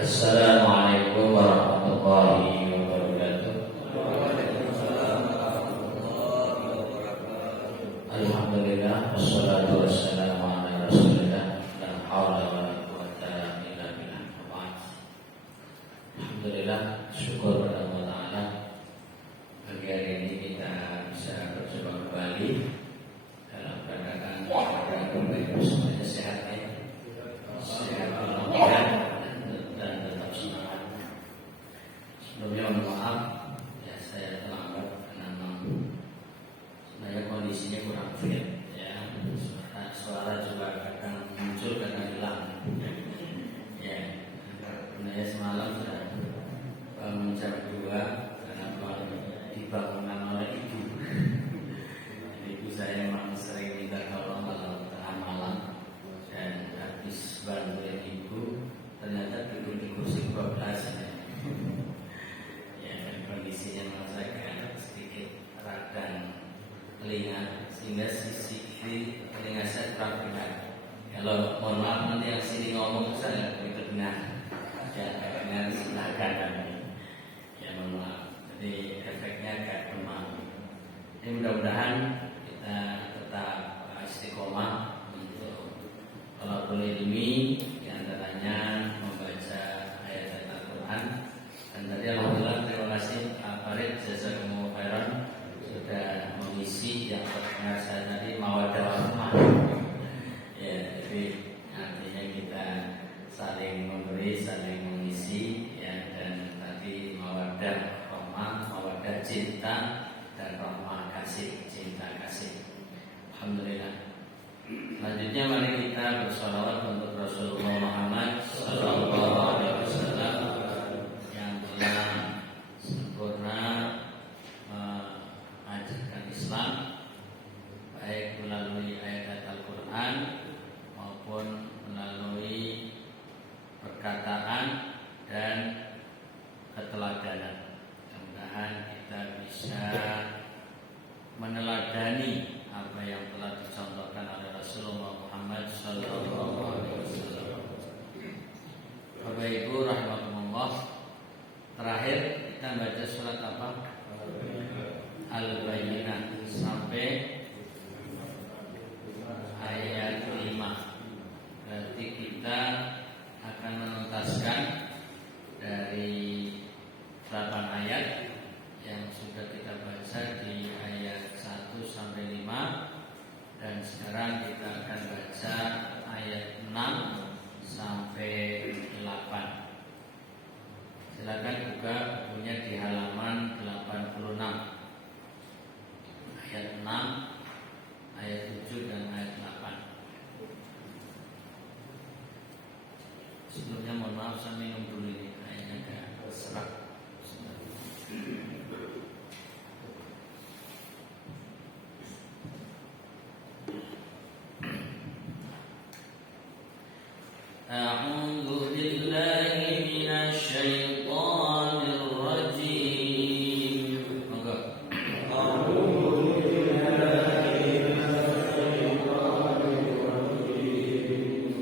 Assalamualaikum warahmatullahi wabarakatuh. Alhamdulillah, wassalatu wassalamu ala rasulillah, la haula wa la quwwata illa billah. Alhamdulillah, syukur pada Allah Ta'ala. Pagi hari ini kita bisa berjumpa kembali dalam keadaan kembali semuanya sehat ya. Sehat walafiat dan tetap semangat. Sebelumnya mohon maaf ya, saya terlambat karena sebenarnya kondisinya kurang fit ya. Suara juga kadang muncul kadang hilang ya. Sebenarnya semalam sudah bangun jam 2 karena dibangunkan oleh ibu. Ibu saya memang sering minta tolong kalau tengah malam, dan habis bantuin ibu ternyata duduk di kursi 12 ya, dan kondisinya merasakan sedikit radang telinga sehingga sisi kiri telinga saya kurang dengar. Kalau mohon maaf nanti yang sini ngomong saya begitu dengar ya, dengar sebelah kanan ya, mohon maaf. Jadi efeknya agak lemah. Jadi mudah-mudahan kita tetap istiqomah untuk thalabul ilmi, diantaranya membaca ayat-ayat Al-Quran. Dan tadi alhamdulillah terima kasih Pak Farid jazakumullah khairan sudah mengisi yang terdengar saya tadi mawaddah warahmah ya. Jadi artinya kita saling memberi, saling mengisi ya. Dan tadi mawaddah rahmah, mawaddah cinta, dan rahmah kasih, cinta kasih. Alhamdulillah. Selanjutnya mari kita bersalawat untuk Rasulullah Muhammad Sallallahu Alaihi Wasallam yang telah sempurna mengajarkan Islam baik melalui ayat Al-Quran maupun melalui perkataan dan keteladanan. Mudah-mudahan kita bisa meneladani apa yang telah dicontohkan oleh Rasulullah Muhammad Sallallahu Alaihi Wasallam. Bapak Ibu rahmatullah, terakhir kita baca surat apa? Al-Bayyinah sampai ayat 5. Berarti kita akan menuntaskan dari 8 ayat yang sudah kita baca di ayat 1 sampai 5, dan sekarang kita akan baca ayat 6 sampai 8. Silakan buka bukunya di halaman 86. Ayat 6, ayat 7 dan ayat 8. Sebelumnya mohon maaf saya minum dulu ini, kayaknya agak serak. A'udzu billahi minasy syaithanir rajim. Monggo. A'udzu billahi minasy syaithanir rajim.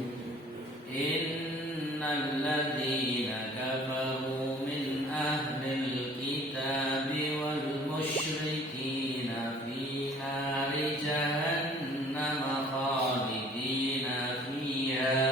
Innal ladzina kafaru min ahlil kitabi wal musyrikina fi nari jahannam khalidina fiha.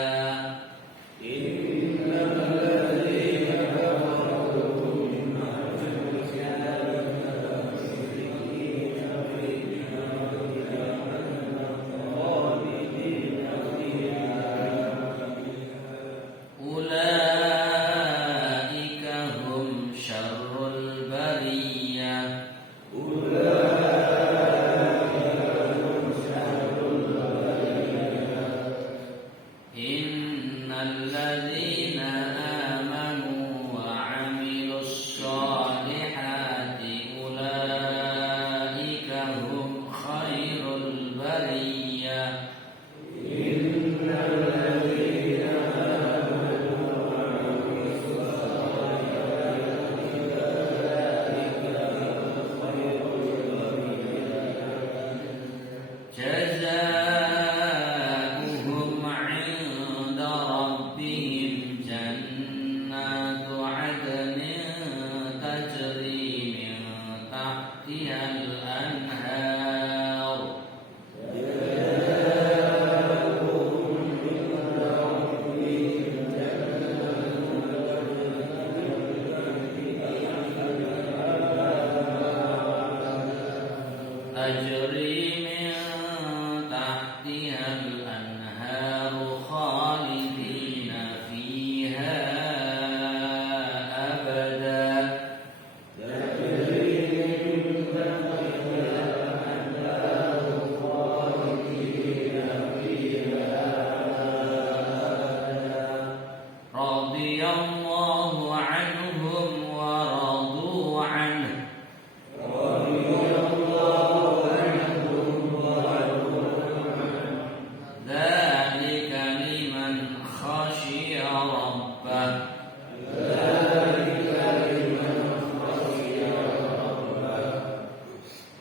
جزاؤهم عند ربهم radhiyallahu anhum wa radu anhu. Dzalika liman khashiya rabbah.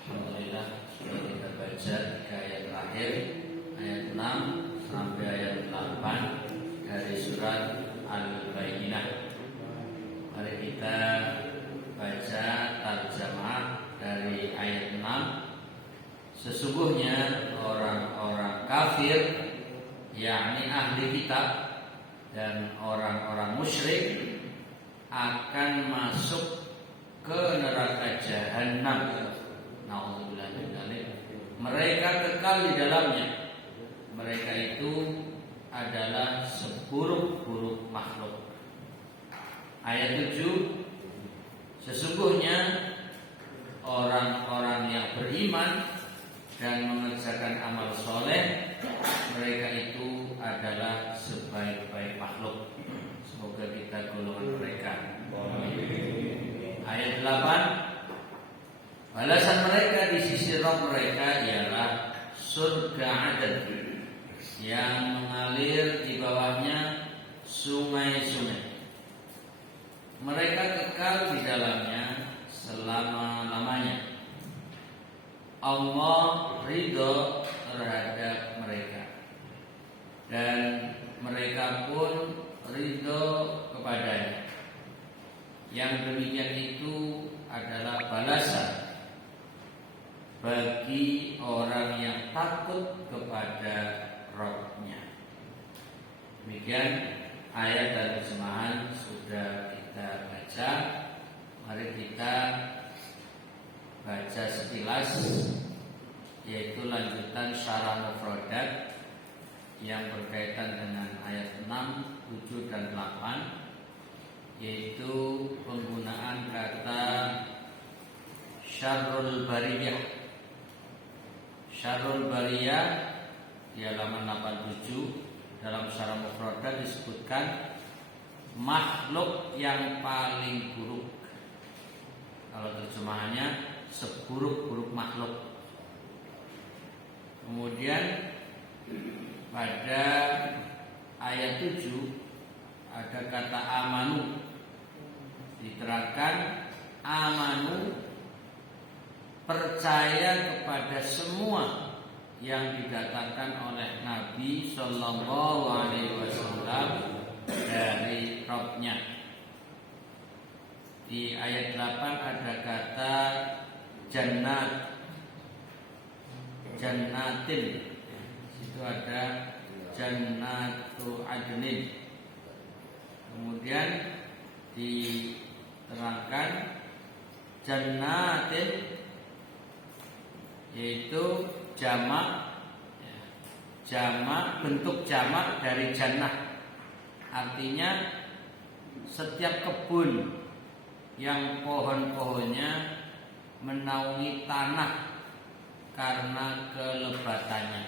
Alhamdulillah, sudah kita baca 3 ayat terakhir, ayat 6 sampai ayat 8 dari surat Al-Bayyinah. Mari kita baca tarjamah dari ayat 6. Sesungguhnya orang-orang kafir, yakni ahli kitab dan orang-orang musyrik, akan masuk ke neraka jahanam. Nauzubillah min dzalik. Mereka kekal di dalamnya. Mereka itu adalah seburuk-buruk makhluk. Ayat 7. Sesungguhnya orang-orang yang beriman dan mengerjakan amal soleh, mereka itu adalah sebaik-baik makhluk. Semoga kita golongan mereka. Ayat 8. Balasan mereka di sisi Rabb mereka ialah surga Aden yang mengalir di bawahnya sungai-sungai. Mereka kekal di dalamnya selama-lamanya. Allah ridho terhadap mereka dan mereka pun ridho kepadanya. Yang demikian itu adalah balasan bagi orang yang takut kepada Rabb-nya. Demikian ayat dan terjemahan sudah kita baca. Mari kita baca sekilas, yaitu lanjutan syarah mufradat yang berkaitan dengan ayat 6, 7 dan 8, yaitu penggunaan kata syarrul bariyah. Syarrul bariyah di halaman 87 dalam syarah mufradat disebutkan makhluk yang paling buruk. Kalau terjemahannya seburuk-buruk makhluk. Kemudian pada ayat 7 ada kata amanu. Diterangkan amanu percaya kepada semua yang dikatakan oleh Nabi Sallallahu Alaihi Wasallam dari Rabb-nya. Di ayat 8 ada kata jannat, jannatin. Situ ada jannatu adnin. Kemudian diterangkan jannatin, yaitu jamak bentuk jamak dari jannah. Artinya setiap kebun yang pohon-pohonnya menaungi tanah karena kelebatannya.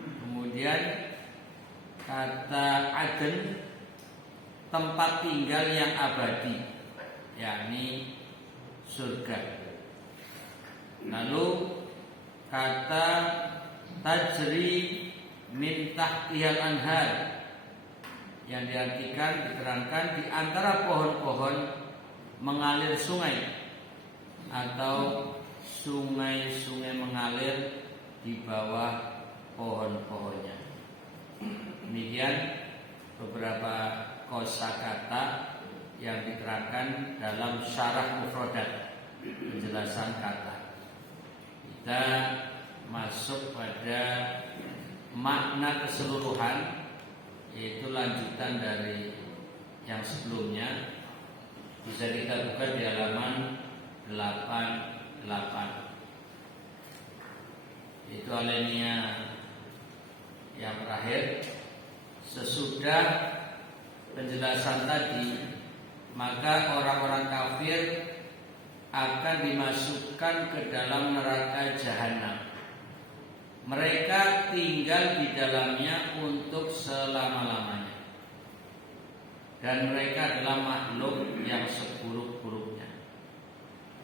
Kemudian kata Aden, tempat tinggal yang abadi, yakni surga. Lalu kata tajri min tahtihal anhar, yang diartikan, diterangkan di antara pohon-pohon mengalir sungai, atau sungai-sungai mengalir di bawah pohon-pohonnya. Demikian beberapa kosakata yang diterangkan dalam syarah mufradat, penjelasan kata. Kita masuk pada makna keseluruhan, yaitu lanjutan dari yang sebelumnya. Bisa kita buka di halaman 88. Itu alinea yang terakhir. Sesudah penjelasan tadi, maka orang-orang kafir akan dimasukkan ke dalam neraka jahanam. Mereka tinggal di dalamnya untuk selama-lamanya. dan mereka adalah makhluk yang seburuk-buruknya.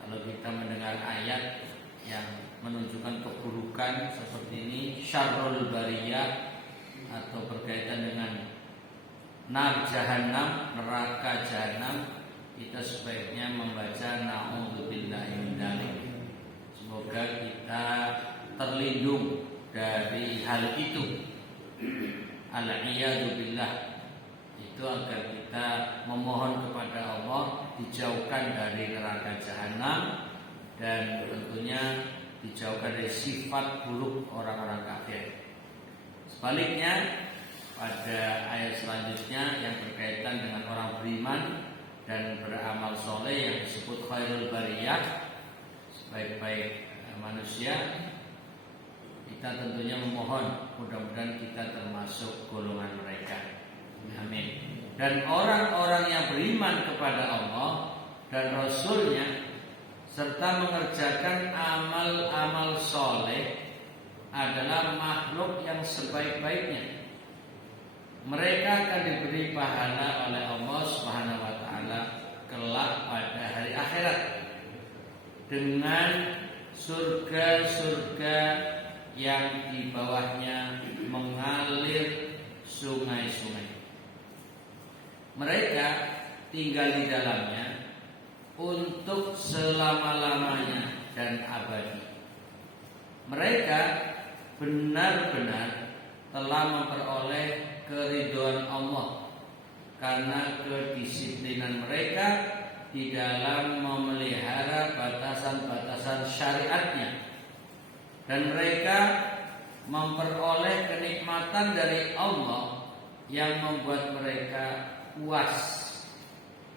Kalau kita mendengar ayat yang menunjukkan keburukan seperti ini, syarrul bariyah, atau berkaitan dengan nar jahannam, neraka jahanam, kita sebaiknya membaca na'udzubillahi min dzalik. Semoga kita terlindung dari hal itu. Al-iyadu billah, itu agar kita memohon kepada Allah dijauhkan dari neraka jahanam dan tentunya dijauhkan dari sifat buruk orang-orang kafir. Sebaliknya, pada ayat selanjutnya yang berkaitan dengan orang beriman dan beramal soleh yang disebut khairul bariyah, sebaik-baik manusia, kita tentunya memohon mudah-mudahan kita termasuk golongan mereka. Amin. Dan orang-orang yang beriman kepada Allah dan Rasul-Nya serta mengerjakan amal-amal soleh adalah makhluk yang sebaik-baiknya. Mereka akan diberi pahala oleh Allah Subhanahu wa taala kelak pada hari akhirat dengan surga-surga yang di bawahnya mengalir sungai-sungai. Mereka tinggal di dalamnya untuk selama-lamanya dan abadi. Mereka benar-benar telah memperoleh keridhaan Allah karena kedisiplinan mereka di dalam memelihara batasan-batasan syariatnya, dan mereka memperoleh kenikmatan dari Allah yang membuat mereka puas.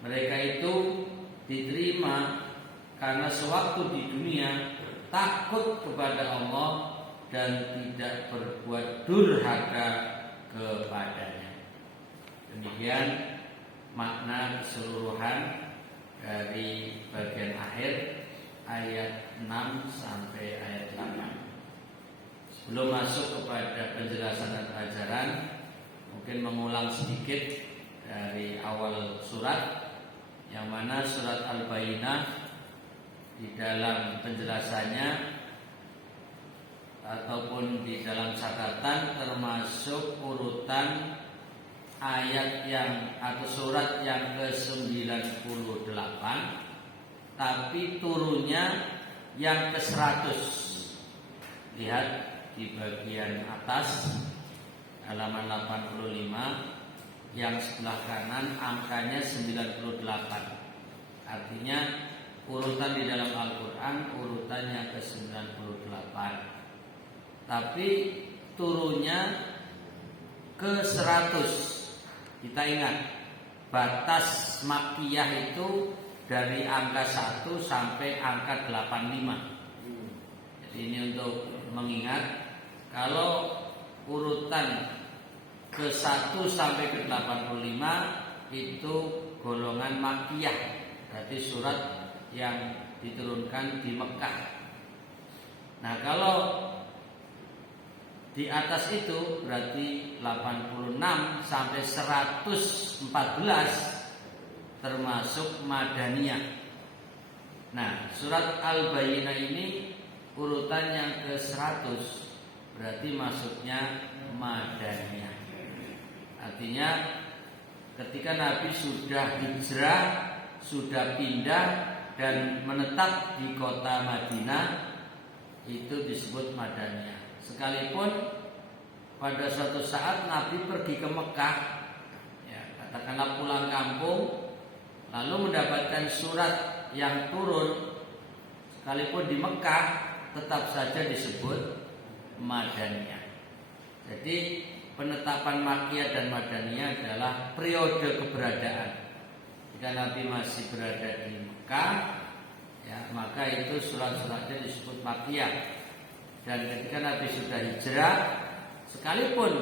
Mereka itu diterima karena sewaktu di dunia takut kepada Allah dan tidak berbuat durhaka kepadanya. Demikian makna keseluruhan dari bagian akhir ayat 6 sampai ayat 8. Sebelum masuk kepada penjelasan dan pelajaran, mungkin mengulang sedikit dari awal surat, yang mana surat Al-Bayyinah di dalam penjelasannya ataupun di dalam catatan termasuk urutan ayat yang atau surat yang ke-98, tapi turunnya yang ke-100. Lihat di bagian atas halaman 85, yang sebelah kanan angkanya 98. Artinya urutan di dalam Al-Quran urutannya ke-98, tapi turunnya ke-100. Kita ingat batas makkiyah itu dari angka 1 sampai angka 85. Jadi ini untuk mengingat kalau urutan ke-1 sampai ke-85 itu golongan makkiyah, berarti surat yang diturunkan di Mekah. Nah, kalau di atas itu berarti 86 sampai 114 termasuk Madaniyah. Nah, surat Al-Bayyinah ini urutan yang ke-100, berarti masuknya Madaniyah. Artinya ketika Nabi sudah hijrah, sudah pindah dan menetap di kota Madinah, itu disebut Madaniyah. Sekalipun pada suatu saat Nabi pergi ke Mekah, ya, katakanlah pulang kampung, lalu mendapatkan surat yang turun, sekalipun di Mekah tetap saja disebut Madaniyah. Jadi penetapan Makkiyah dan Madaniyah adalah periode keberadaan. Jika Nabi masih berada di Mekah, ya, maka itu surat-suratnya disebut Makkiyah. Dan ketika Nabi sudah hijrah, sekalipun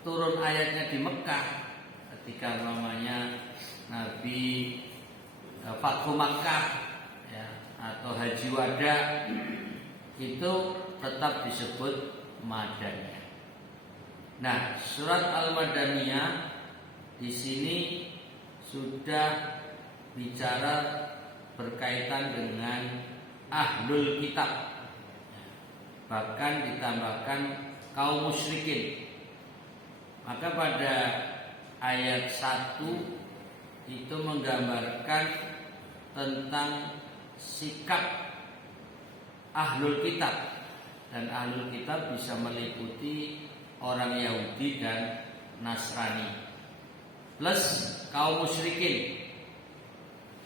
turun ayatnya di Mekah, ketika namanya Nabi Fathu Makkah, ya, atau Haji Wada, itu tetap disebut Madaniyah. Nah, surat Al-Madaniyah di sini sudah bicara berkaitan dengan ahlul kitab, bahkan ditambahkan kaum musyrikin. Maka pada ayat 1 itu menggambarkan tentang sikap ahlul kitab, dan ahlul kitab bisa meliputi orang Yahudi dan Nasrani plus kaum musyrikin.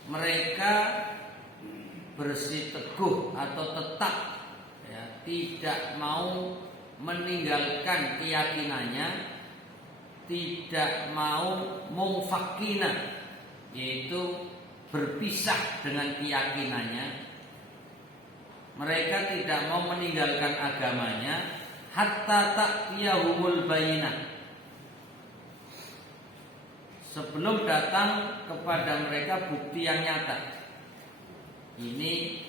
Mereka bersiteguh atau tetap tidak mau meninggalkan keyakinannya, tidak mau mungfakina, yaitu berpisah dengan keyakinannya. Mereka tidak mau meninggalkan agamanya hatta ta'tiyahumul bayyinah, sebelum datang kepada mereka bukti yang nyata. Ini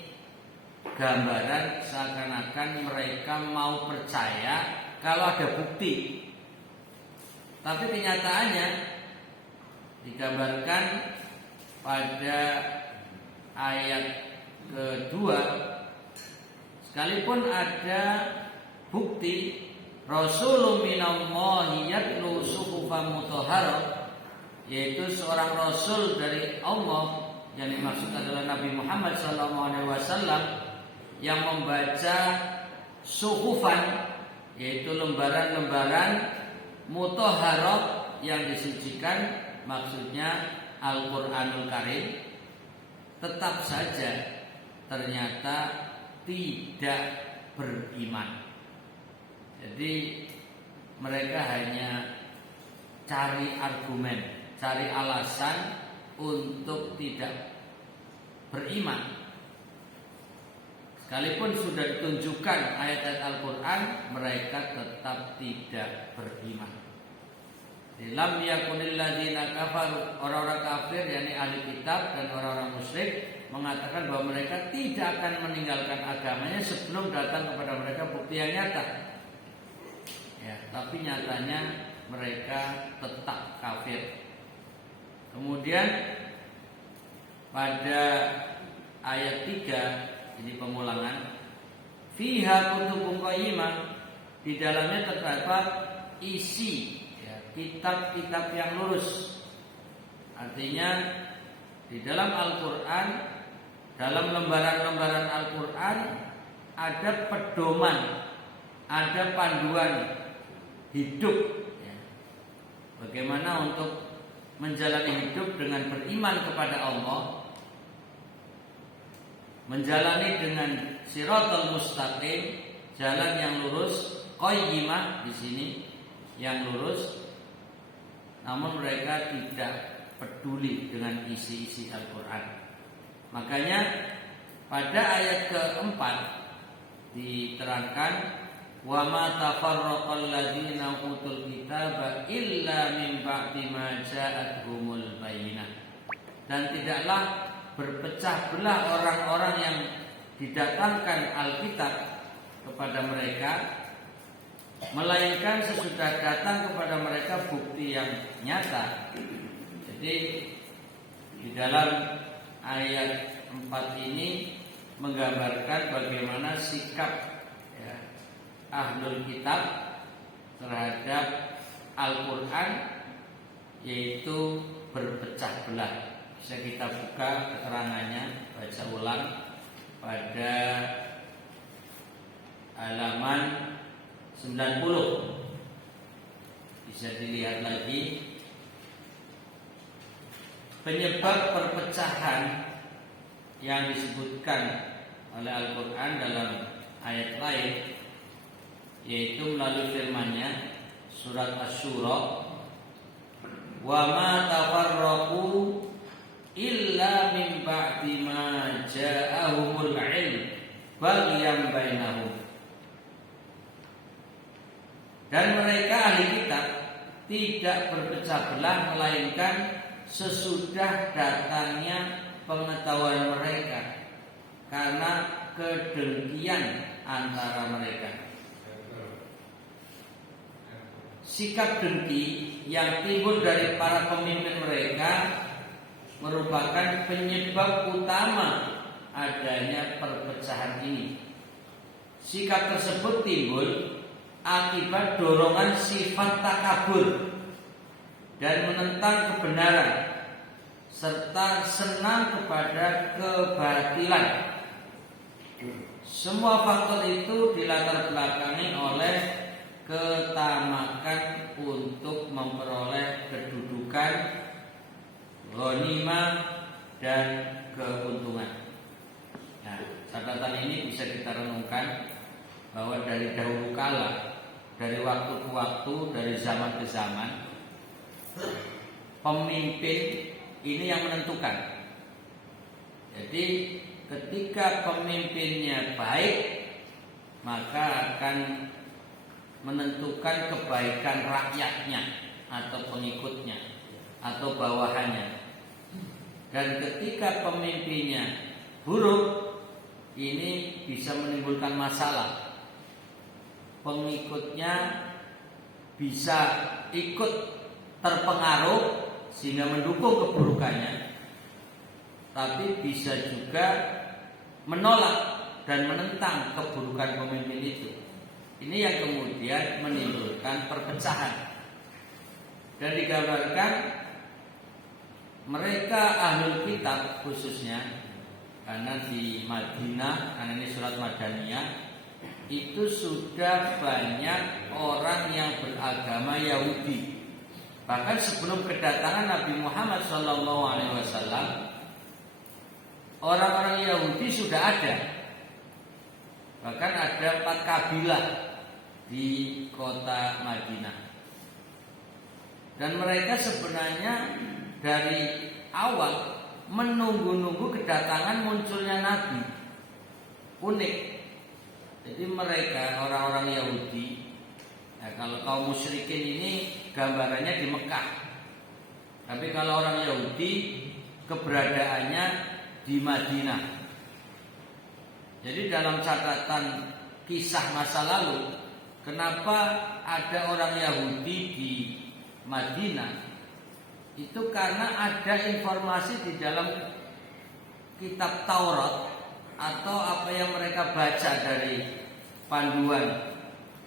gambaran seakan-akan mereka mau percaya kalau ada bukti, tapi kenyataannya digambarkan pada ayat kedua. Sekalipun ada bukti Rasulun minallahi yatlu suhufan mutahharah, yaitu seorang rasul dari Allah, yang dimaksud adalah Nabi Muhammad SAW, yang membaca suhufan, yaitu lembaran-lembaran mutahharah yang disucikan, maksudnya Al-Qur'anul Karim. Tetap saja ternyata tidak beriman. Jadi mereka hanya cari argumen, cari alasan untuk tidak beriman. Sekalipun sudah ditunjukkan ayat-ayat Al-Quran, mereka tetap tidak beriman. Lam yakunil ladzina kafaru, orang-orang kafir yakni ahli kitab dan orang-orang musyrik mengatakan bahwa mereka tidak akan meninggalkan agamanya sebelum datang kepada mereka bukti yang nyata. Ya, tapi nyatanya mereka tetap kafir. Kemudian pada ayat 3 ini pengulangan, fiha kutubun qayyimah, di dalamnya terdapat isi kitab-kitab yang lurus. Artinya di dalam Al-Quran, dalam lembaran-lembaran Al-Quran ada pedoman, ada panduan hidup, bagaimana untuk menjalani hidup dengan beriman kepada Allah, menjalani dengan siratal mustaqim, jalan yang lurus, qayyimah di sini yang lurus. Namun mereka tidak peduli dengan isi-isi Al-Quran. Makanya pada ayat keempat diterangkan, wa ma tafarraqal ladzina utul kitaba illa min ba'di ma ja'atuhumul bayyinah. Dan tidaklah berpecah belah orang-orang yang didatangkan Alkitab kepada mereka, melainkan sesudah datang kepada mereka bukti yang nyata. Jadi di dalam ayat 4 ini menggambarkan bagaimana sikap ahlul kitab terhadap Al-Quran, yaitu berpecah belah. Bisa kita buka keterangannya, baca ulang pada halaman 90. Bisa dilihat lagi penyebab perpecahan yang disebutkan oleh Al-Quran dalam ayat lain, yaitu melalui firman-Nya surat Asy-Syura, wa ma tafarraqu illa min ba'di ma ja'ahumul 'ilm baghyan bainahum. Dan mereka ahli kitab tidak berpecah belah melainkan sesudah datangnya pengetahuan mereka karena kedengkian antara mereka. Sikap dengki yang timbul dari para pemimpin mereka merupakan penyebab utama adanya perpecahan ini. Sikap tersebut timbul akibat dorongan sifat takabur dan menentang kebenaran serta senang kepada kebatilan. Semua faktor itu dilatar belakangi oleh ketamakan untuk memperoleh kedudukan, ghanimah dan keuntungan. Nah, catatan ini bisa kita renungkan bahwa dari dahulu kala, dari waktu ke waktu, dari zaman ke zaman, pemimpin ini yang menentukan. Jadi ketika pemimpinnya baik, maka akan menentukan kebaikan rakyatnya atau pengikutnya atau bawahannya. Dan ketika pemimpinnya buruk, ini bisa menimbulkan masalah. Pengikutnya bisa ikut terpengaruh sehingga mendukung keburukannya, tapi bisa juga menolak dan menentang keburukan pemimpin itu. Ini yang kemudian menimbulkan perpecahan. Dan digambarkan mereka ahlul kitab khususnya, karena di Madinah, karena ini surat Madaniyah, itu sudah banyak orang yang beragama Yahudi. Bahkan sebelum kedatangan Nabi Muhammad SAW, orang-orang Yahudi sudah ada. Bahkan ada 4 kabilah di kota Madinah. Dan mereka sebenarnya dari awal menunggu-nunggu kedatangan munculnya Nabi. Unik. Jadi mereka orang-orang Yahudi, ya kalau kaum musyrikin ini gambarannya di Mekah. Tapi kalau orang Yahudi keberadaannya di Madinah. Jadi dalam catatan kisah masa lalu, kenapa ada orang Yahudi di Madinah? Itu karena ada informasi di dalam kitab Taurat atau apa yang mereka baca dari panduan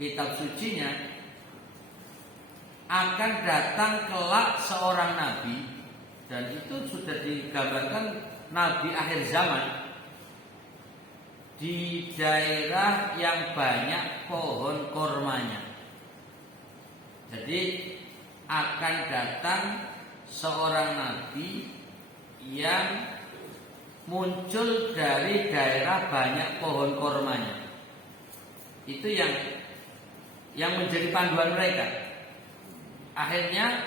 kitab sucinya, akan datang kelak seorang nabi, dan itu sudah digambarkan nabi akhir zaman di daerah yang banyak pohon kormanya. Jadi akan datang seorang nabi yang muncul dari daerah banyak pohon kormanya. Itu yang menjadi panduan mereka. Akhirnya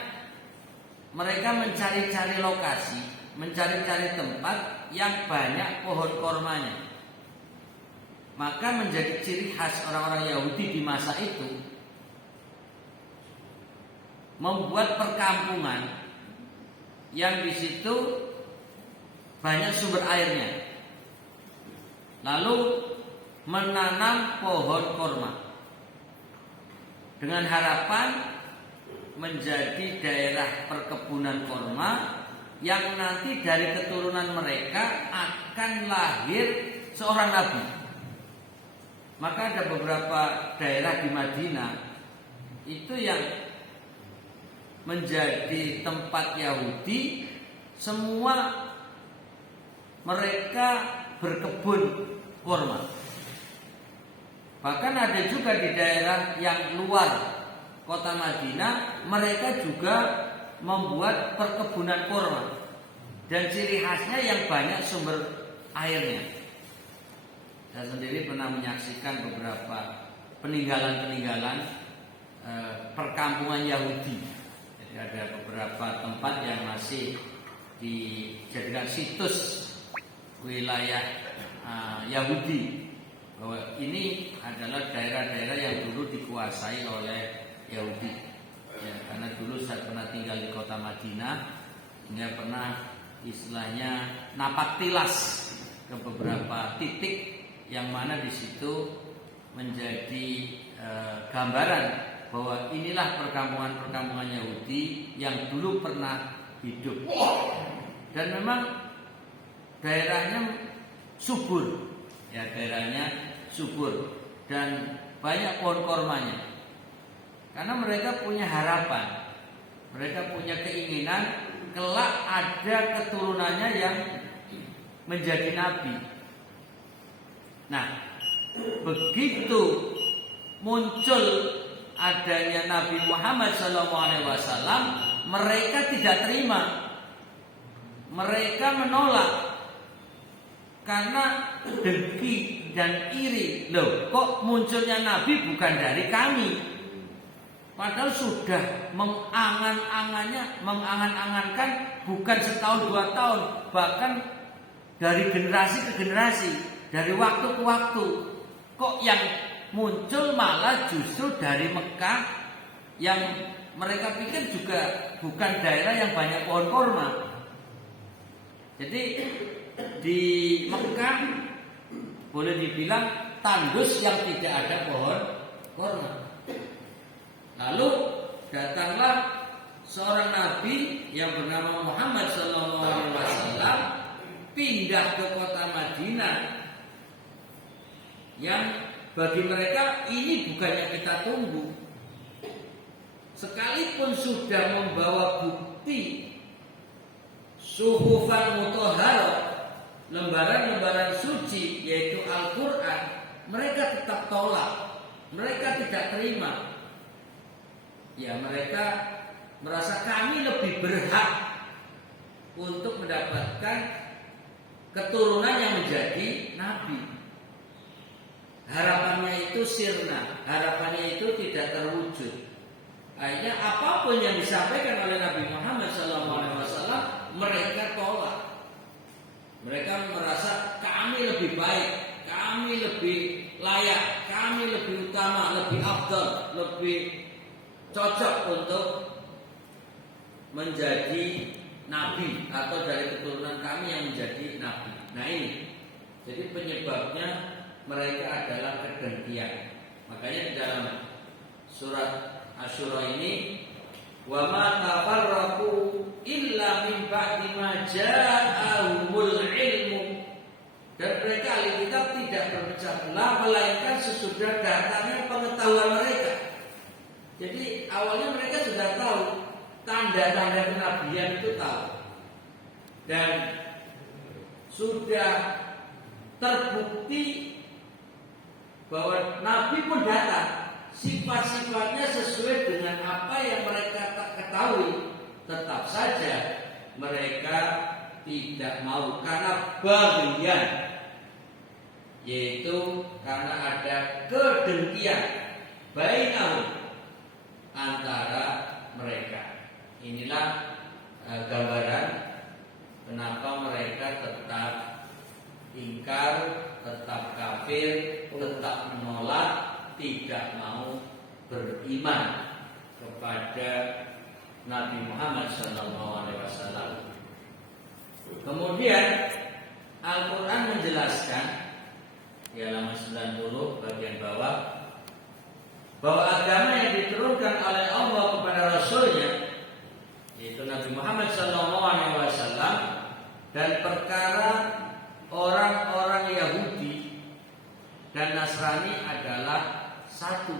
mereka mencari-cari lokasi, mencari-cari tempat yang banyak pohon kormanya. Maka menjadi ciri khas orang-orang Yahudi di masa itu membuat perkampungan yang di situ banyak sumber airnya, lalu menanam pohon korma dengan harapan menjadi daerah perkebunan korma yang nanti dari keturunan mereka akan lahir seorang nabi. Maka ada beberapa daerah di Madinah itu yang menjadi tempat Yahudi, semua mereka berkebun kurma. Bahkan ada juga di daerah yang luar kota Madinah, mereka juga membuat perkebunan kurma. Dan ciri khasnya yang banyak sumber airnya. Saya sendiri pernah menyaksikan beberapa peninggalan-peninggalan perkampungan Yahudi. Jadi ada beberapa tempat yang masih dijadikan situs wilayah Yahudi, bahwa ini adalah daerah-daerah yang dulu dikuasai oleh Yahudi. Ya, karena dulu saya pernah tinggal di kota Madinah, hingga pernah istilahnya napak tilas ke beberapa titik yang mana di situ menjadi gambaran bahwa inilah perkampungan-perkampungan Yahudi yang dulu pernah hidup. dan memang daerahnya subur, ya daerahnya subur dan banyak pohon kormanya. Karena mereka punya harapan, mereka punya keinginan kelak ada keturunannya yang menjadi nabi. Nah, begitu muncul adanya Nabi Muhammad SAW, mereka tidak terima, mereka menolak karena dengki dan iri. Loh, kok munculnya Nabi bukan dari kami? Padahal sudah mengangan-angankan bukan setahun 2 tahun, bahkan dari generasi ke generasi, dari waktu ke waktu. Kok yang muncul malah justru dari Mekah yang mereka pikir juga bukan daerah yang banyak pohon korma. Jadi di Mekah boleh dibilang tandus yang tidak ada pohon korma. Lalu datanglah seorang nabi yang bernama Muhammad SAW pindah ke kota Madinah yang bagi mereka ini bukan yang kita tunggu. Sekalipun sudah membawa bukti suhufan mutahharah, lembaran-lembaran suci yaitu Al-Quran, mereka tetap tolak, mereka tidak terima. Ya, mereka merasa kami lebih berhak untuk mendapatkan keturunan yang menjadi nabi. Harapannya itu sirna, harapannya itu tidak terwujud. Akhirnya apapun yang disampaikan oleh Nabi Muhammad SAW, mereka tolak. Mereka merasa kami lebih baik, kami lebih layak, kami lebih utama, lebih afdal, lebih cocok untuk menjadi nabi atau dari keturunan kami yang menjadi nabi. Nah ini, jadi penyebabnya mereka adalah kedengkian. Makanya di dalam surat Asyura ini, wa ma tafarraqu illa min ba'di ma ja'ahumul ilmu. Dan mereka ahli kitab tidak berpecah belah melainkan sesudah datangnya pengetahuan mereka. Jadi awalnya mereka sudah tahu tanda-tanda kenabian itu tahu, dan sudah terbukti bahwa Nabi pun datang, sifat-sifatnya sesuai dengan apa yang mereka tak ketahui. Tetap saja mereka tidak mau karena bagian, yaitu karena ada kedengkian bainahum antara mereka. Inilah gambaran kenapa mereka tetap ingkar, tetap kafir, tetap menolak, tidak mau beriman kepada Nabi Muhammad SAW. Kemudian Al-Quran menjelaskan di halaman 90 bagian bawah bahwa agama yang diturunkan oleh Allah kepada Rasulnya, yaitu Nabi Muhammad SAW, dan perkara orang-orang Yahudi dan Nasrani adalah satu,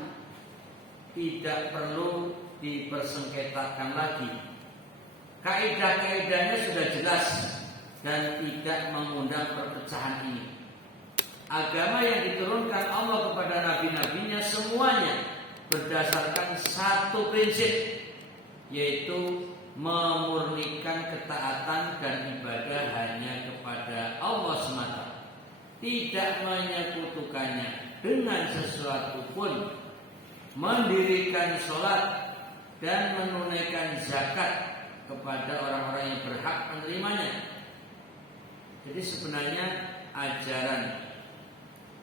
tidak perlu dipersengketakan lagi. Kaidah-kaidahnya sudah jelas dan tidak mengundang perpecahan ini. Agama yang diturunkan Allah kepada nabi-nabinya semuanya berdasarkan satu prinsip, yaitu memurnikan ketaatan dan ibadah hanya kepada Allah semata, tidak menyekutukannya dengan sesuatu pun, mendirikan sholat dan menunaikan zakat kepada orang-orang yang berhak menerimanya. Jadi sebenarnya ajaran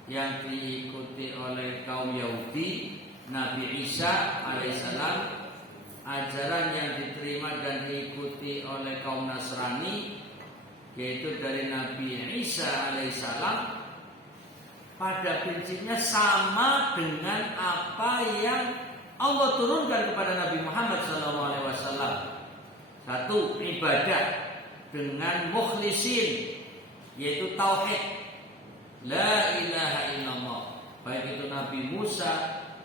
yang diikuti oleh kaum Yahudi, Nabi Isa alaihissalam, ajaran yang diterima dan diikuti oleh kaum Nasrani, yaitu dari Nabi Isa alaihissalam, pada prinsipnya sama dengan apa yang Allah turunkan kepada Nabi Muhammad SAW. Satu, ibadah dengan mukhlisin, yaitu tauhid la ilaha illallah. Baik itu Nabi Musa,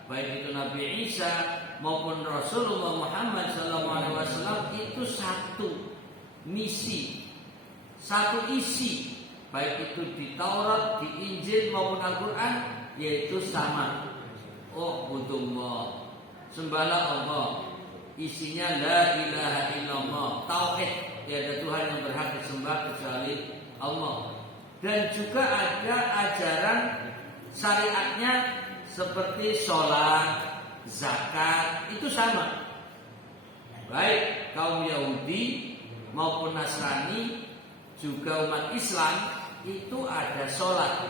baik itu Nabi Isa maupun Rasulullah Muhammad SAW, itu satu misi, satu isi, baik itu di Taurat, di Injil maupun Al-Quran, yaitu sama. Oh, budullah, sembahlah Allah. Isinya la ilaha illallah, tauhid, tiada Tuhan yang berhak disembah kecuali Allah. Dan juga ada ajaran syariatnya seperti sholat, zakat, itu sama. Baik kaum Yahudi maupun Nasrani, juga umat Islam, itu ada sholat.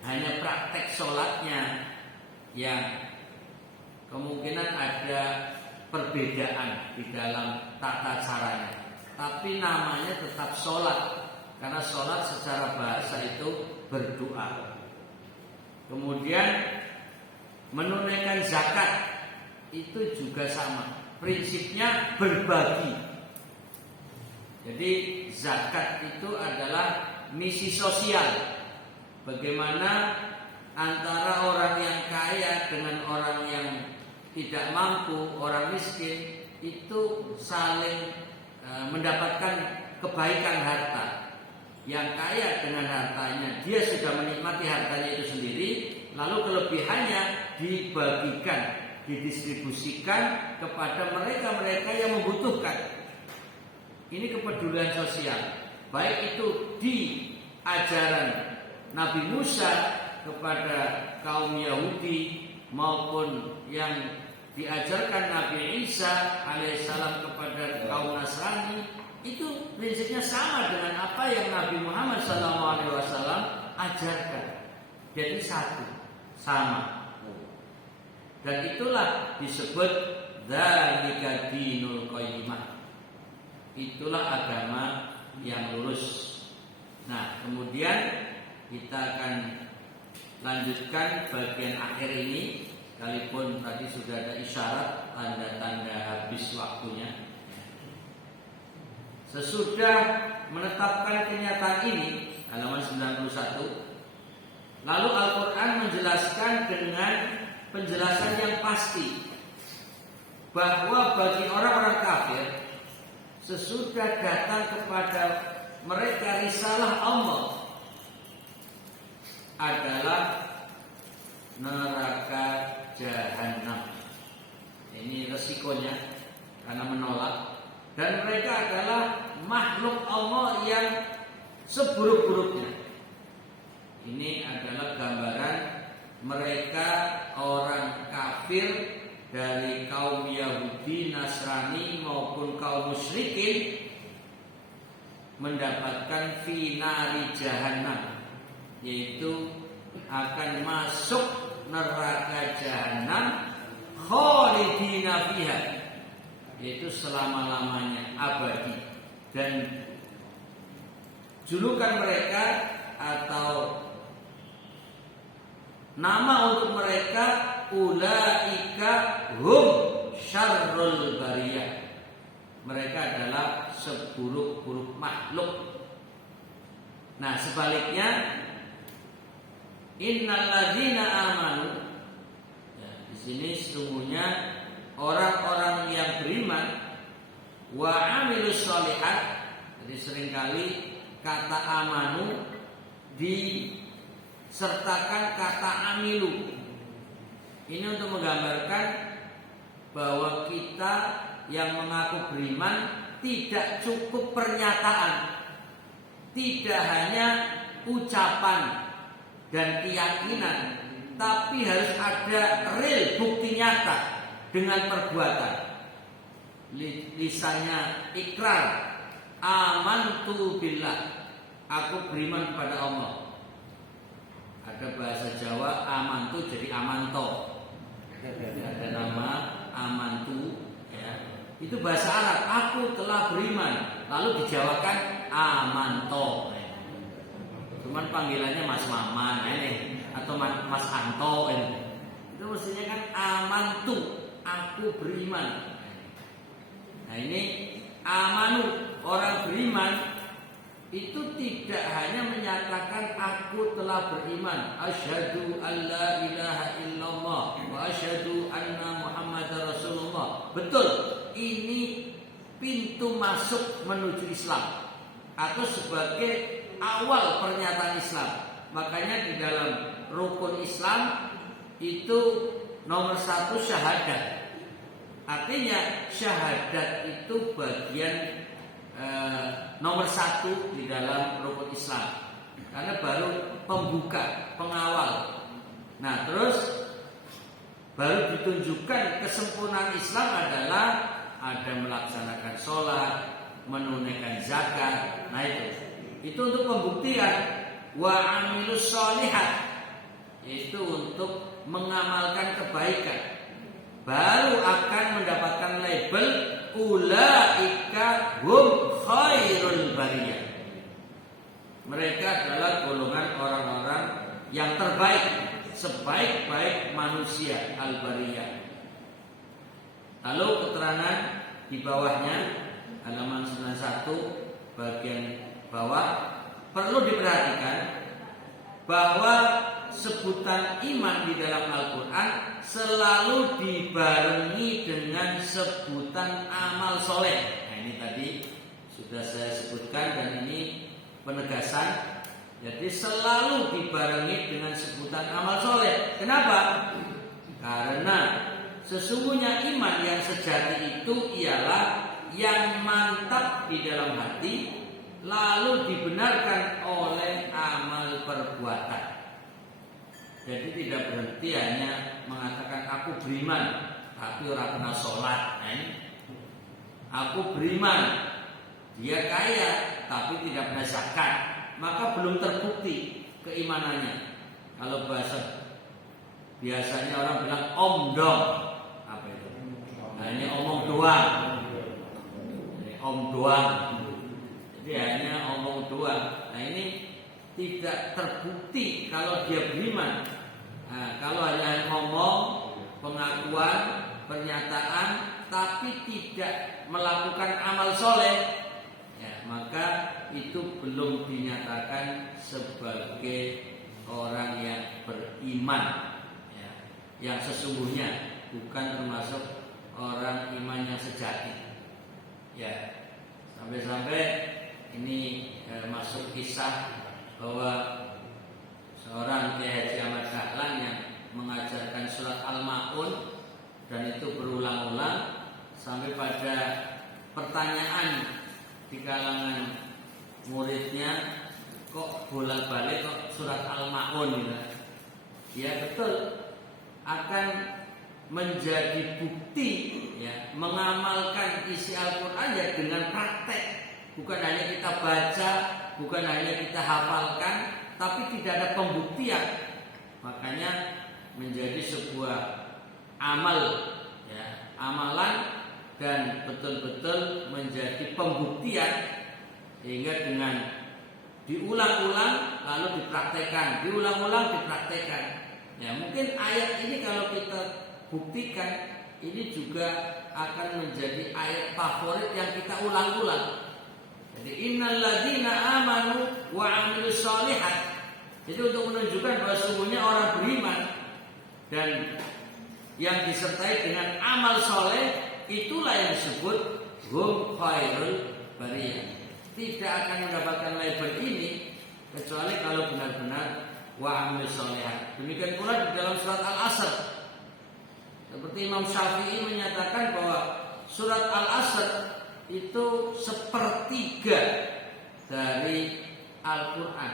Hanya praktek sholatnya yang kemungkinan ada perbedaan di dalam tata caranya, tapi namanya tetap sholat, karena sholat secara bahasa itu berdoa. Kemudian menunaikan zakat itu juga sama, prinsipnya berbagi. Jadi zakat itu adalah misi sosial, bagaimana antara orang yang kaya dengan orang yang tidak mampu, orang miskin, itu saling mendapatkan kebaikan harta. Yang kaya dengan hartanya, dia sudah menikmati hartanya itu sendiri, lalu kelebihannya dibagikan, didistribusikan kepada mereka-mereka yang membutuhkan. Ini kepedulian sosial, baik itu di ajaran Nabi Musa kepada kaum Yahudi maupun yang diajarkan Nabi Isa alaihissalam kepada kaum Nasrani, itu prinsipnya sama dengan apa yang Nabi Muhammad SAW ajarkan. Jadi satu, sama. Dan itulah disebut dzalika dinul qayyimah. Itulah agama yang lurus. Nah, kemudian kita akan lanjutkan bagian akhir ini, sekalipun tadi sudah ada isyarat tanda-tanda habis waktunya. Sesudah menetapkan kenyataan ini, halaman 91, lalu Al-Quran menjelaskan dengan penjelasan yang pasti bahwa bagi orang-orang kafir, sesudah datang kepada mereka risalah Allah, adalah neraka jahanam. Ini resikonya karena menolak. Dan mereka adalah makhluk Allah yang seburuk-buruknya. Ini adalah gambaran mereka orang kafir dari kaum Yahudi, Nasrani maupun kaum musyrikin mendapatkan finari jahanam, yaitu akan masuk neraka jahanam khalidina fiha, yaitu selama-lamanya, abadi. Dan julukan mereka atau nama untuk mereka, ulaika hum syarrul bariyah. Mereka adalah seburuk-buruk makhluk. Nah, sebaliknya, innal ladzina amanu, ya, di sini sesungguhnya orang-orang yang beriman, wa amilus sholihat. Jadi seringkali kata amanu disertakan kata amilu. Ini untuk menggambarkan bahwa kita yang mengaku beriman tidak cukup pernyataan, tidak hanya ucapan dan keyakinan, tapi harus ada real bukti nyata dengan perbuatan. Lisannya ikrar, amantu billah, aku beriman kepada Allah. Ada bahasa Jawa amantu jadi amanto. Ada nama amantu, ya. Itu bahasa Arab, aku telah beriman. Lalu dijawakan amanto. Cuman panggilannya Mas Maman ini atau Mas Anto ini. Itu mestinya kan amantu, aku beriman. Nah, ini amanu, orang beriman itu tidak hanya menyatakan aku telah beriman, asyhadu alla ilaha illallah wa asyhadu anna muhammadar rasulullah. Betul, ini pintu masuk menuju Islam atau sebagai awal pernyataan Islam. Makanya di dalam rukun Islam itu nomor 1 syahadat. Artinya syahadat itu bagian nomor 1 di dalam rukun Islam, karena baru pembuka, pengawal. Nah, terus baru ditunjukkan kesempurnaan Islam adalah ada melaksanakan sholat, menunaikan zakat. Nah, itu untuk pembuktian. Wa amilus sholihat, itu untuk mengamalkan kebaikan, baru akan mendapatkan label ulaika hum khairul bariyah. Mereka adalah golongan orang-orang yang terbaik, sebaik-baik manusia al-bariyah. Lalu keterangan di bawahnya halaman 91 bagian bawah perlu diperhatikan bahwa sebutan iman di dalam Al-Quran selalu dibarengi dengan sebutan amal soleh. Nah, ini tadi sudah saya sebutkan dan ini penegasan. Jadi selalu dibarengi dengan sebutan amal soleh. Kenapa? Karena sesungguhnya iman yang sejati itu ialah yang mantap di dalam hati, lalu dibenarkan oleh amal perbuatan. Jadi tidak berhenti hanya mengatakan aku beriman tapi orang pernah sholat. Aku beriman, dia kaya tapi tidak pernah zakat, maka belum terbukti keimanannya. Kalau bahasa biasanya orang bilang omdong, apa itu? Hanya omong doang, om doang. Jadi hanya omong doang. Nah, ini tidak terbukti kalau dia beriman. Nah, kalau hanya ngomong, pengakuan, pernyataan, tapi tidak melakukan amal soleh, ya, maka itu belum dinyatakan sebagai orang yang beriman, ya, yang sesungguhnya, bukan termasuk orang iman yang sejati. Ya, sampai-sampai ini masuk kisah bahwa seorang Kiai Haji Ahmad Dahlan yang mengajarkan surat Al-Maun, dan itu berulang-ulang sampai pada pertanyaan di kalangan muridnya, kok bolak-balik kok surat Al-Maun gitu. Ya betul, akan menjadi bukti, ya, mengamalkan isi Al-Quran ya dengan praktek. Bukan hanya kita baca, bukan hanya kita hafalkan, tapi tidak ada pembuktian. Makanya menjadi sebuah amal, ya, amalan, dan betul-betul menjadi pembuktian, sehingga dengan diulang-ulang lalu dipraktekkan, diulang-ulang dipraktekkan. Ya, mungkin ayat ini kalau kita buktikan, ini juga akan menjadi ayat favorit yang kita ulang-ulang. Jadi innalladzina amanu wa 'amilus sholihat. Jadi untuk menunjukkan bahwa sungguhnya orang beriman dan yang disertai dengan amal soleh, itulah yang disebut hum khairul bariyah. Tidak akan mendapatkan label ini kecuali kalau benar-benar wa 'amilus sholihat. Demikian pula di dalam surat Al-Asr. Seperti Imam Syafi'i menyatakan bahwa surat Al-Asr itu sepertiga dari Al-Quran.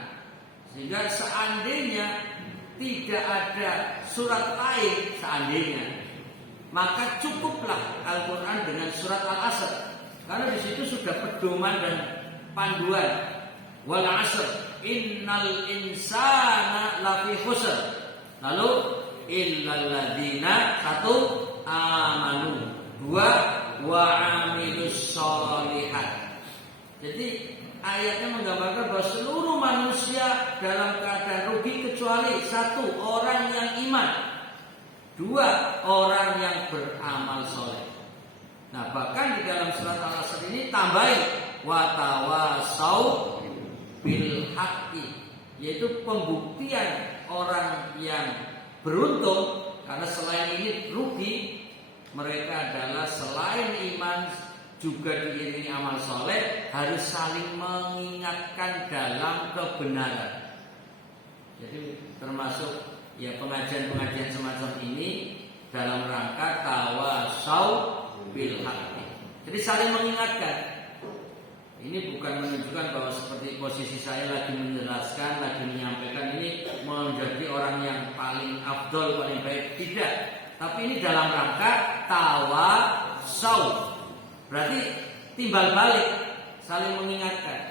Sehingga seandainya tidak ada surat lain, seandainya, maka cukuplah Al-Quran dengan surat Al-Asr. Karena di situ sudah pedoman dan panduan. Wal 'asr innal insana lafi khusr. Lalu illal ladzina, 1, amanu, 2, wa 'amilus sholihat. Jadi ayatnya menggambarkan bahwa seluruh manusia dalam keadaan rugi kecuali 1, orang yang iman, 2, orang yang beramal soleh. Nah, bahkan di dalam surat Al-Asr ini tambahin watawasau bil haqqi, yaitu pembuktian orang yang beruntung karena selain ini rugi, mereka adalah selain iman juga diiringi amal soleh, harus saling mengingatkan dalam kebenaran. Jadi termasuk ya pengajian-pengajian semacam ini dalam rangka tawasau bil haqqi. Jadi saling mengingatkan. Ini bukan menunjukkan bahwa seperti posisi saya lagi menjelaskan, lagi menyampaikan ini menjadi orang yang paling afdol, paling baik. Tidak. Tapi ini dalam rangka tawasau. Berarti timbal balik, saling mengingatkan.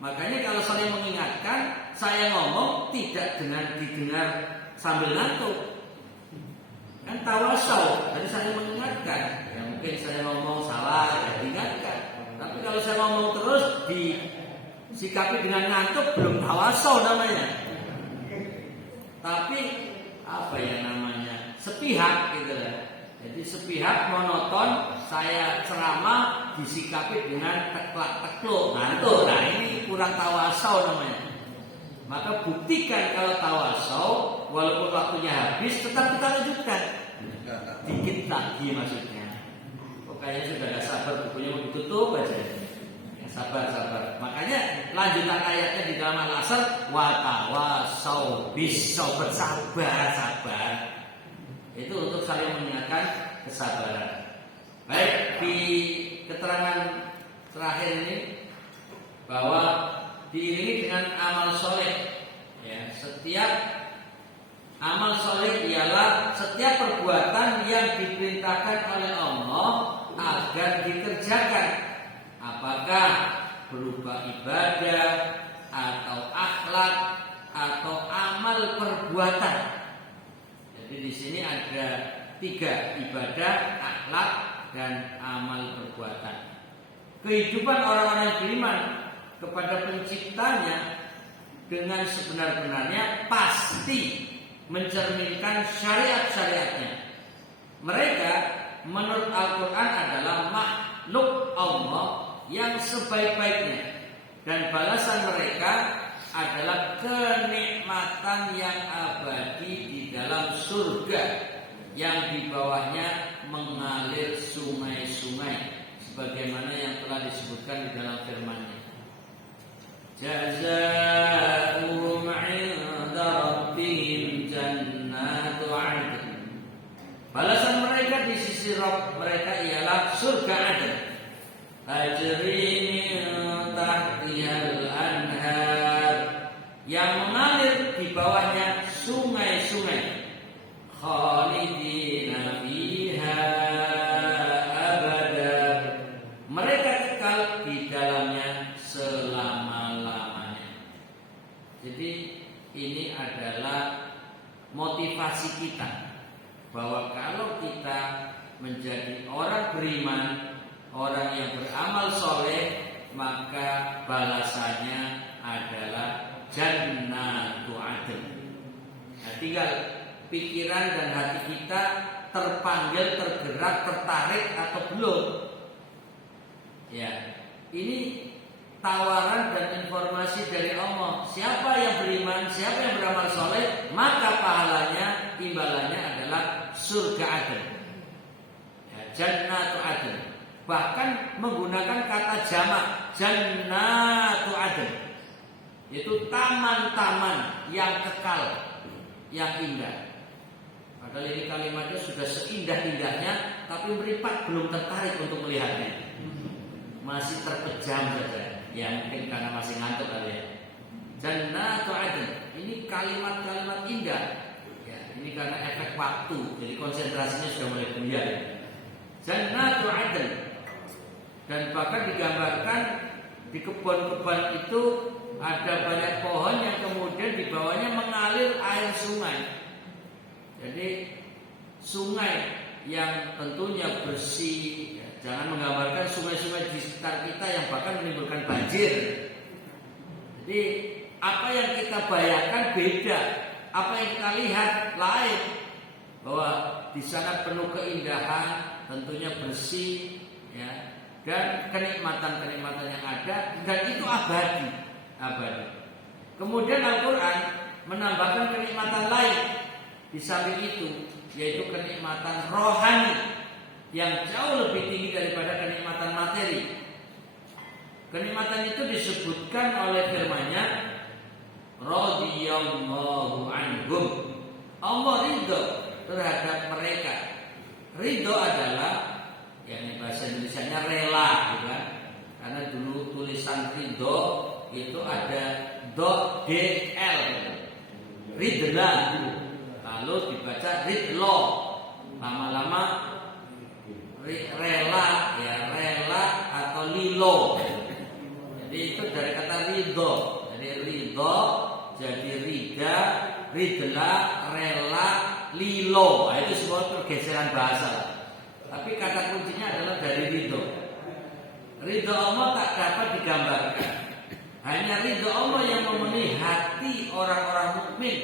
Makanya kalau saling mengingatkan, saya ngomong tidak dengan didengar sambil ngantuk. Kan tawasau, jadi saling mengingatkan. Ya mungkin saya ngomong salah, ya diingatkan. Tapi kalau saya ngomong terus disikapi dengan ngantuk, belum tawasau namanya. Tapi apa ya namanya? Sepihak gitu lah. Jadi sepihak monoton, saya ceramah disikapi dengan teklak-tekluk, ngantuk. Nah ini kurang tawasau namanya. Maka buktikan kalau tawasau, walaupun waktunya habis, tetap kita lanjutkan. Dikit lagi maksudnya. Kayaknya sudah gak sabar, bukunya mau ditutup aja. Ya, sabar. Makanya lanjutan ayatnya di dalam Al-Asr, watawasau bis sabr, sabar. Itu untuk saling mengingatkan kesabaran. Baik, di keterangan terakhir ini bahwa diiringi dengan amal soleh. Ya, setiap amal soleh ialah setiap perbuatan yang diperintahkan oleh Allah agar dikerjakan, apakah berupa ibadah atau akhlak atau amal perbuatan. Jadi di sini ada 3, ibadah, akhlak, dan amal perbuatan. Kehidupan orang-orang yang beriman kepada penciptanya dengan sebenar-benarnya pasti mencerminkan syariat-syariatnya. Mereka menurut Al-Quran adalah makhluk Allah yang sebaik-baiknya, dan balasan mereka adalah kenikmatan yang abadi di dalam surga yang di bawahnya mengalir sungai-sungai sebagaimana yang telah disebutkan di dalam firman-Nya. Jazaa'uhum 'inda rabbihim jannatu 'adn. Balasan mereka di sisi Rabb mereka ialah surga Aden. Tajri min tahtihal anhar, yang mengalir di bawahnya sungai-sungai. Khalidina fiha abada, mereka kekal di dalamnya selama-lamanya. Jadi ini adalah motivasi kita bahwa kalau kita menjadi orang beriman, orang yang beramal soleh, maka balasannya adalah jannatu adn. Nah, tinggal pikiran dan hati kita terpanggil, tergerak, tertarik atau belum. Ya, ini tawaran dan informasi dari Allah. Siapa yang beriman, siapa yang beramal soleh, maka pahalanya, imbalannya adalah surga Aden. Ya, jannatu Aden. Bahkan menggunakan kata jamak, jannatu Aden, yaitu taman-taman yang kekal, yang indah. Padahal ini kalimatnya sudah seindah-indahnya, tapi meripat belum tertarik untuk melihatnya. Masih terpejam saja. Ya mungkin karena masih ngantuk kali ya. Jannatu Aden, ini kalimat-kalimat indah. Ya, ini karena efek waktu, jadi konsentrasinya sudah mulai buyar. Jannatu Aden. Dan bahkan digambarkan di kebun-kebun itu ada banyak pohon yang kemudian di bawahnya mengalir air sungai. Jadi sungai yang tentunya bersih. Ya, jangan menggambarkan sungai-sungai di sekitar kita yang bahkan menimbulkan banjir. Jadi apa yang kita bayangkan beda, apa yang kita lihat lain. Bahwa di sana penuh keindahan, tentunya bersih, ya, dan kenikmatan-kenikmatan yang ada, dan itu abadi. Kemudian Al-Quran menambahkan kenikmatan lain di samping itu, yaitu kenikmatan rohani yang jauh lebih tinggi daripada kenikmatan materi. Kenikmatan itu disebutkan oleh firman-Nya, radhiyallahu anhum. Allah ridho terhadap mereka. Ridho adalah yang bahasa Indonesianya rela, gitu kan? Karena dulu tulisan ridho itu ada dl, ridla, lalu dibaca ridlo, lama-lama rela, ya rela atau lilo. Jadi itu dari kata ridho. Jadi ridho jadi rida, ridla, rela, lilo. Nah, itu semua pergeseran bahasa. Tapi kata kuncinya adalah dari ridho. Ridho Allah tak dapat digambarkan. Hanya ridho Allah yang memenuhi hati orang-orang mukmin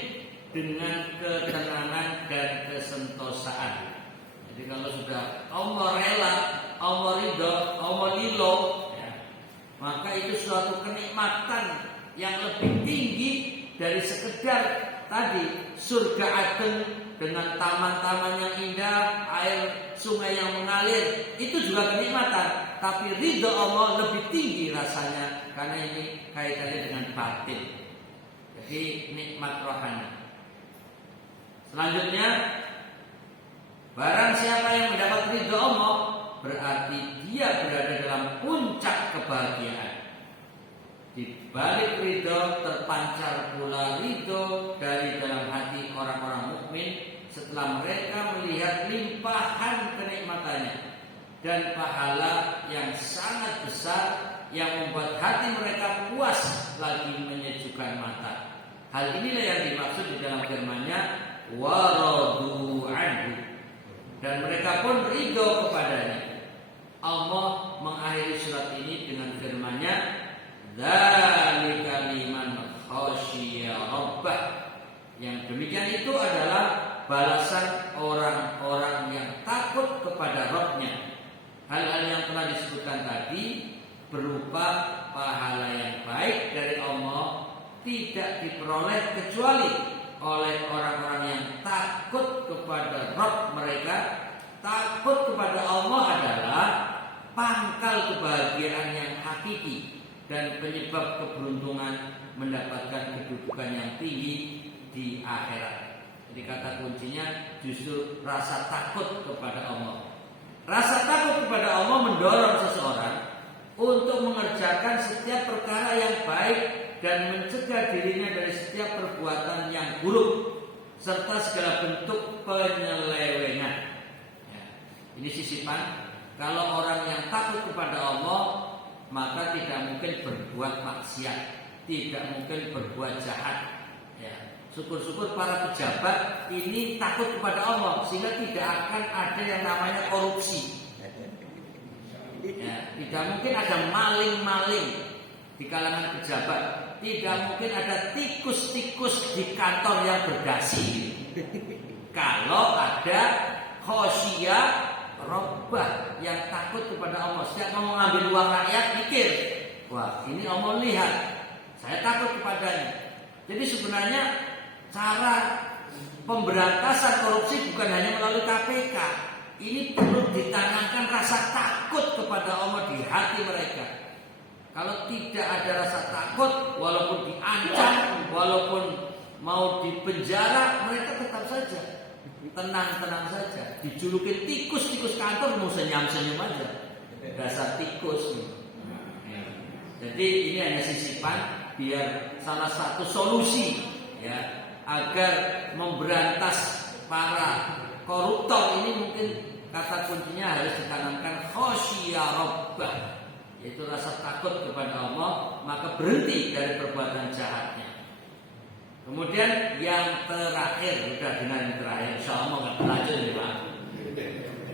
dengan ketenangan dan kesentosaan. Jadi kalau sudah Allah rela, Allah ridho, Allah lilo, ya, maka itu suatu kenikmatan yang lebih tinggi dari sekedar tadi surga Aden dengan taman-taman yang indah, air sungai yang mengalir, itu juga kenikmatan. Tapi ridho Allah lebih tinggi rasanya karena ini kaitannya dengan batin. Jadi nikmat rohani. Selanjutnya, barang siapa yang mendapat ridho Allah, berarti dia berada dalam puncak kebahagiaan. Di balik ridho terpancar pula ridho dari dalam hati orang-orang mukmin setelah mereka melihat limpahan kenikmatannya dan pahala yang sangat besar yang membuat hati mereka puas lagi menyejukkan mata. Hal inilah yang dimaksud di dalam firman-Nya, waradu anhu, dan mereka pun ridho kepadanya. Allah mengakhiri surat ini dengan firman-Nya, dzalika liman khasyiya rabbah. Yang demikian itu adalah balasan orang-orang yang takut kepada Rabb-Nya. Hal-hal yang telah disebutkan tadi berupa pahala yang baik dari Allah tidak diperoleh kecuali oleh orang-orang yang takut kepada Rabb mereka. Takut kepada Allah adalah pangkal kebahagiaan yang hakiki dan penyebab keberuntungan mendapatkan kedudukan yang tinggi di akhirat. Jadi kata kuncinya justru rasa takut kepada Allah. Rasa takut kepada Allah mendorong seseorang untuk mengerjakan setiap perkara yang baik dan mencegah dirinya dari setiap perbuatan yang buruk serta segala bentuk penyelewengan. Ya, ini sisipan. Kalau orang yang takut kepada Allah, maka tidak mungkin berbuat maksiat, tidak mungkin berbuat jahat. Ya, syukur-syukur para pejabat ini takut kepada Allah sehingga tidak akan ada yang namanya korupsi. Ya, tidak mungkin ada maling-maling di kalangan pejabat, tidak mungkin ada tikus-tikus di kantor yang berdasi. Kalau ada khosyah robbah yang takut kepada Allah, setiap mau mengambil uang rakyat mikir, wah ini Allah lihat, saya takut kepadanya. Jadi sebenarnya cara pemberantasan korupsi bukan hanya melalui KPK. Ini perlu ditanamkan rasa takut kepada Allah di hati mereka. Kalau tidak ada rasa takut, walaupun diancam, walaupun mau dipenjara, mereka tetap saja tenang-tenang saja. Dijulukin tikus-tikus kantor mau senyum-senyum aja. Dasar tikus. Jadi ini hanya sisipan biar salah satu solusi, ya, agar memberantas para koruptor ini mungkin kata kuncinya harus ditanamkan khosyah rabbah, yaitu rasa takut kepada Allah, maka berhenti dari perbuatan jahatnya. Kemudian yang terakhir, udah dengan yang terakhir, insyaallah nggak berlanjut nih Pak.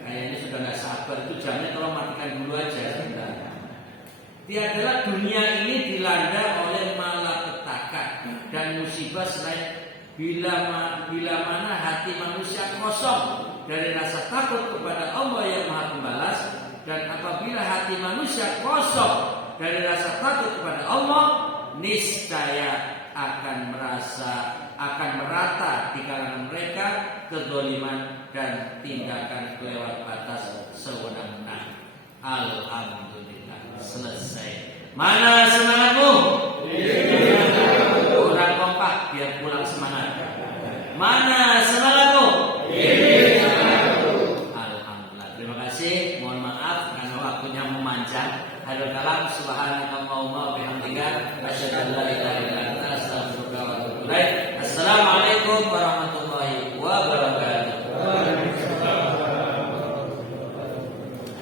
Kayaknya sudah nggak sabar, itu jamnya tolong matikan dulu aja. Tiadalah dunia ini dilanda oleh malapetaka dan musibah selain bila mana hati manusia kosong dari rasa takut kepada Allah yang Maha Pembalas, dan apabila hati manusia kosong dari rasa takut kepada Allah, niscaya akan merata di kalangan mereka kezaliman dan tindakan kelewat batas sewenang-wenang. Alhamdulillah, selesai. Mana semangatmu? Kurang kompak biar pulang semangat. Mana semangatmu? Alhamdulillah. Terima kasih. Mohon maaf karena waktunya memanjang. Hadal kalam subhanakallahumma wa bihamdika asyhadu an la ilaha